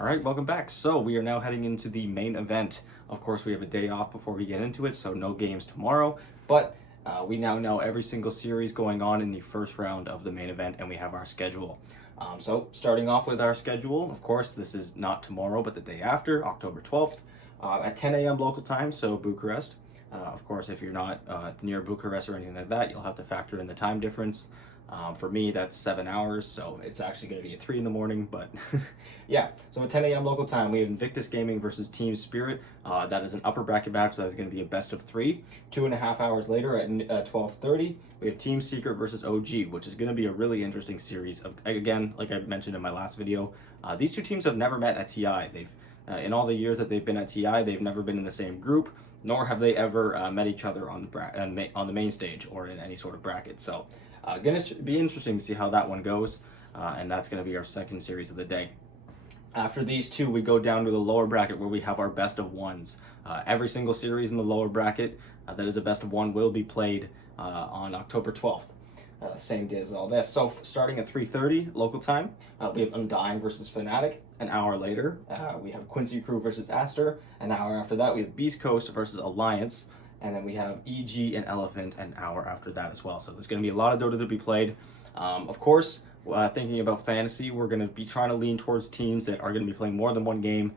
All right, welcome back. So we are now heading into the main event. Of course, we have a day off before we get into it, so no games tomorrow. But we now know every single series going on in the first round of the main event, and we have our schedule. So starting off with our schedule, of course, this is not tomorrow, but the day after, October 12th, at 10 a.m. local time, so Bucharest. Of course, if you're not near Bucharest or anything like that, you'll have to factor in the time difference. For me, that's 7 hours, so it's actually going to be at 3 in the morning, but yeah. So at 10 a.m. local time, we have Invictus Gaming versus Team Spirit. That is an upper bracket match, so that's going to be a best of 3. 2.5 hours later at 12:30, we have Team Secret versus OG, which is going to be a really interesting series. Again, like I mentioned in my last video, these two teams have never met at TI. They've in all the years that they've been at TI, they've never been in the same group, nor have they ever met each other on the main stage or in any sort of bracket. So gonna be interesting to see how that one goes, and that's gonna be our second series of the day. After these two, we go down to the lower bracket where we have our best of ones. Every single series in the lower bracket that is a best of one will be played on October 12th. Same day as all this. So starting at 3:30 local time, we have Undying versus Fnatic. An hour later, we have Quincy Crew versus Aster. An hour after that, we have Beast Coast versus Alliance. And then we have EG and Elephant an hour after that as well. So there's going to be a lot of Dota to be played. Of course, thinking about fantasy, we're going to be trying to lean towards teams that are going to be playing more than one game.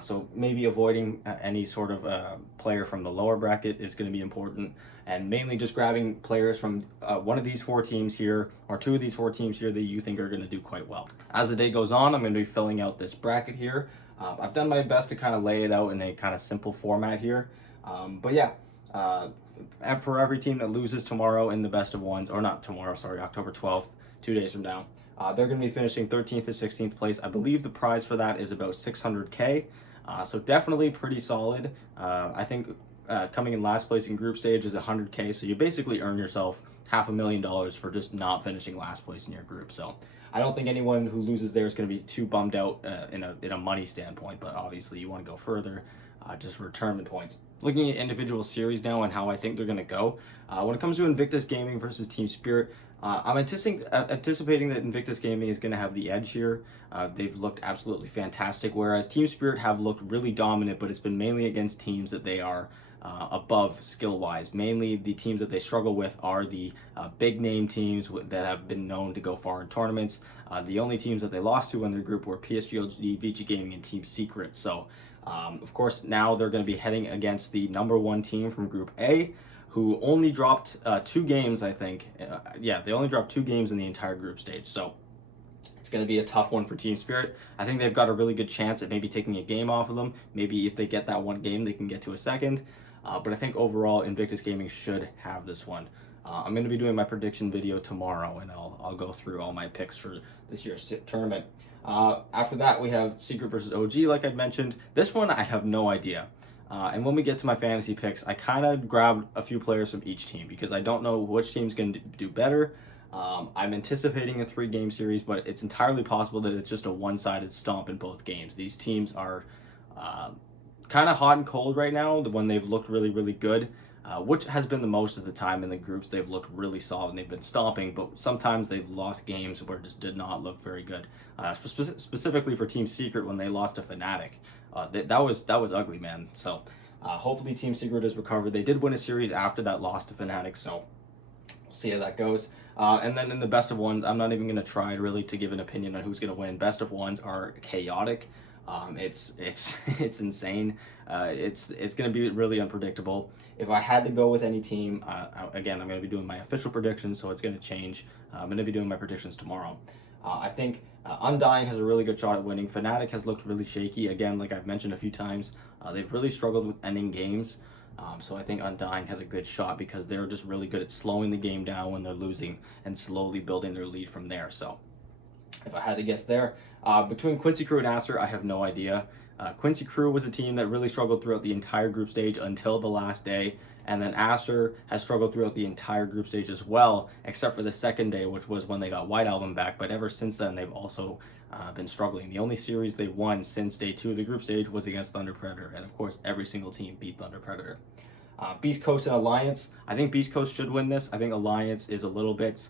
So maybe avoiding any sort of player from the lower bracket is going to be important. And mainly just grabbing players from one of these four teams here, or two of these four teams here that you think are going to do quite well. As the day goes on, I'm going to be filling out this bracket here. I've done my best to kind of lay it out in a kind of simple format here. But yeah. And for every team that loses tomorrow in the best of ones, or not tomorrow, sorry, October 12th, 2 days from now, they're going to be finishing 13th to 16th place. I believe the prize for that is about 600K, so definitely pretty solid. I think coming in last place in group stage is 100K, so you basically earn yourself $500,000 for just not finishing last place in your group. So I don't think anyone who loses there is going to be too bummed out in a money standpoint, but obviously you want to go further just for tournament points. Looking at individual series now and how I think they're going to go. When it comes to Invictus Gaming versus Team Spirit, I'm anticipating that Invictus Gaming is going to have the edge here. They've looked absolutely fantastic, whereas Team Spirit have looked really dominant, but it's been mainly against teams that they are above skill-wise. Mainly the teams that they struggle with are the big name teams that have been known to go far in tournaments. The only teams that they lost to in their group were PSG, VG Gaming, and Team Secret. So of course, now they're going to be heading against the number one team from Group A, who only dropped 2 games, I think. Yeah, they only dropped 2 games in the entire group stage. So it's going to be a tough one for Team Spirit. I think they've got a really good chance at maybe taking a game off of them. Maybe if they get that one game, they can get to a second. But I think overall, Invictus Gaming should have this one. I'm going to be doing my prediction video tomorrow, and I'll go through all my picks for this year's tournament. After that, we have Secret versus OG, like I mentioned. This one, I have no idea. And when we get to my fantasy picks, I kind of grabbed a few players from each team because I don't know which team's going to do better. I'm anticipating a 3-game series, but it's entirely possible that it's just a one-sided stomp in both games. These teams are kind of hot and cold right now when they've looked really, really good. Which has been the most of the time in the groups. They've looked really solid and they've been stomping, but sometimes they've lost games where it just did not look very good. Specifically for Team Secret when they lost to Fnatic. That was ugly, man. So hopefully Team Secret is recovered. They did win a series after that loss to Fnatic, so we'll see how that goes. And then in the best of ones, I'm not even going to try really to give an opinion on who's going to win. Best of ones are chaotic. It's insane. It's going to be really unpredictable. If I had to go with any team, again, I'm going to be doing my official predictions, so it's going to change. I'm going to be doing my predictions tomorrow. I think Undying has a really good shot at winning. Fnatic has looked really shaky. Again, like I've mentioned a few times, they've really struggled with ending games. So I think Undying has a good shot because they're just really good at slowing the game down when they're losing and slowly building their lead from there. So if I had to guess there, between Quincy Crew and Aster, I have no idea. Quincy Crew was a team that really struggled throughout the entire group stage until the last day, and then Aster has struggled throughout the entire group stage as well, except for the second day, which was when they got White Album back, but ever since then, they've also been struggling. The only series they won since day 2 of the group stage was against Thunder Predator, and of course, every single team beat Thunder Predator. Beast Coast and Alliance, I think Beast Coast should win this. I think Alliance is a little bit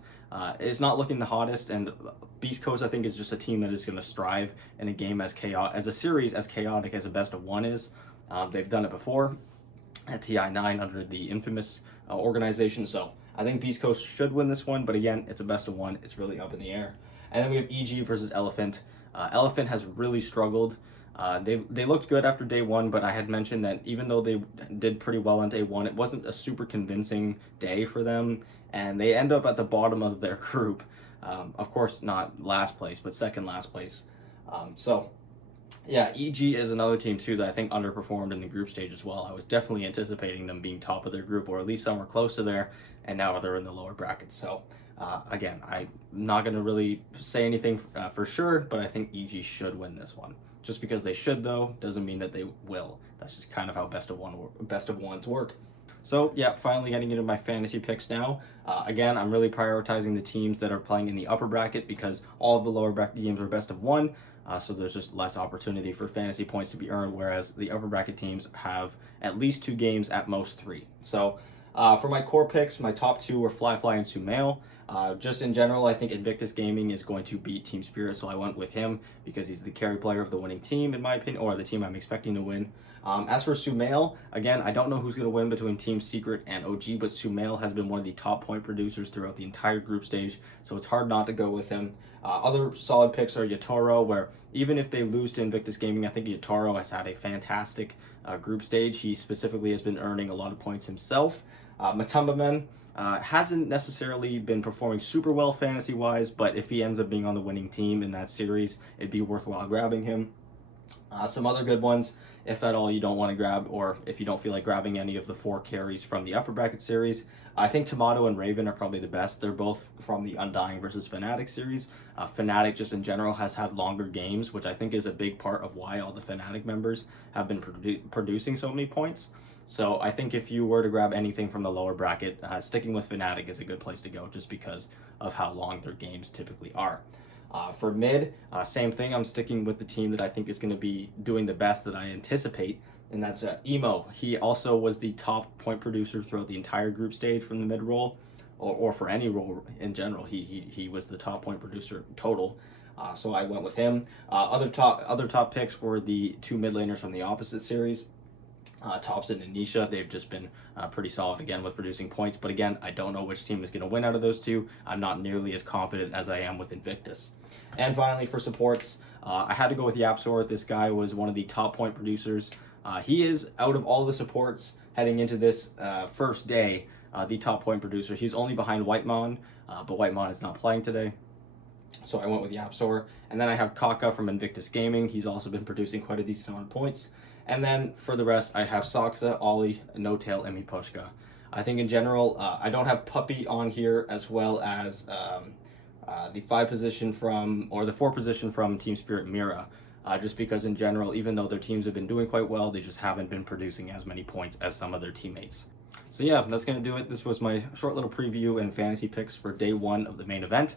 It's not looking the hottest, and Beast Coast I think is just a team that is going to strive in a game as chaotic, as a series as chaotic as a best of one is. They've done it before at TI9 under the infamous organization, so I think Beast Coast should win this one, but again, it's a best of one. It's really up in the air. And then we have EG versus Elephant. Elephant has really struggled. They looked good after day one, but I had mentioned that even though they did pretty well on day one, it wasn't a super convincing day for them, and they end up at the bottom of their group. Of course, not last place, but second last place. So, yeah, EG is another team too that I think underperformed in the group stage as well. I was definitely anticipating them being top of their group, or at least somewhere close to there, and now they're in the lower bracket. So, again, I'm not going to really say anything for sure, but I think EG should win this one. Just because they should, though, doesn't mean that they will. That's just kind of how best of ones work. So yeah, finally getting into my fantasy picks now. Again, I'm really prioritizing the teams that are playing in the upper bracket because all of the lower bracket teams are best of one. So there's just less opportunity for fantasy points to be earned, whereas the upper bracket teams have at least 2 games, at most 3. So for my core picks, my top 2 were Fly and Sumail. Just in general, I think Invictus Gaming is going to beat Team Spirit, so I went with him because he's the carry player of the winning team, in my opinion, or the team I'm expecting to win. As for Sumail, again, I don't know who's going to win between Team Secret and OG, but Sumail has been one of the top point producers throughout the entire group stage, so it's hard not to go with him. Other solid picks are Yatoro, where even if they lose to Invictus Gaming, I think Yatoro has had a fantastic group stage. He specifically has been earning a lot of points himself. Matumbaman hasn't necessarily been performing super well fantasy-wise, but if he ends up being on the winning team in that series, it'd be worthwhile grabbing him. Some other good ones, if at all you don't want to grab, or if you don't feel like grabbing any of the 4 carries from the upper bracket series, I think Tomato and Raven are probably the best. They're both from the Undying versus Fnatic series. Fnatic just in general has had longer games, which I think is a big part of why all the Fnatic members have been producing so many points. So I think if you were to grab anything from the lower bracket, sticking with Fnatic is a good place to go just because of how long their games typically are. For mid, same thing. I'm sticking with the team that I think is going to be doing the best that I anticipate, and that's Emo. He also was the top point producer throughout the entire group stage from the mid role, or for any role in general. He was the top point producer total. So I went with him. Other top picks were the 2 mid laners from the opposite series. Thompson and Nisha, they've just been pretty solid again with producing points. But again, I don't know which team is going to win out of those 2. I'm not nearly as confident as I am with Invictus. And finally, for supports, I had to go with Yapsor. This guy was one of the top point producers. He is, out of all the supports heading into this first day, the top point producer. He's only behind Whitemon, but Whitemon is not playing today. So I went with Yapsor. And then I have Kaka from Invictus Gaming. He's also been producing quite a decent amount of points. And then for the rest, I have Saksa, Ollie, No-Tail, and Miposhka. I think in general, I don't have Puppy on here, as well as the 4 position from Team Spirit Mira. Just because in general, even though their teams have been doing quite well, they just haven't been producing as many points as some of their teammates. So yeah, that's going to do it. This was my short little preview and fantasy picks for day 1 of the main event.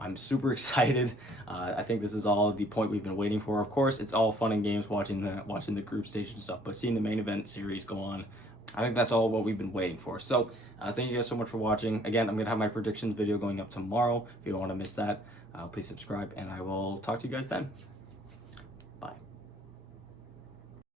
I'm super excited. I think this is all the point we've been waiting for. Of course, it's all fun and games watching the group stage and stuff, but seeing the main event series go on, I think that's all what we've been waiting for. So thank you guys so much for watching. Again, I'm going to have my predictions video going up tomorrow. If you don't want to miss that, please subscribe, and I will talk to you guys then.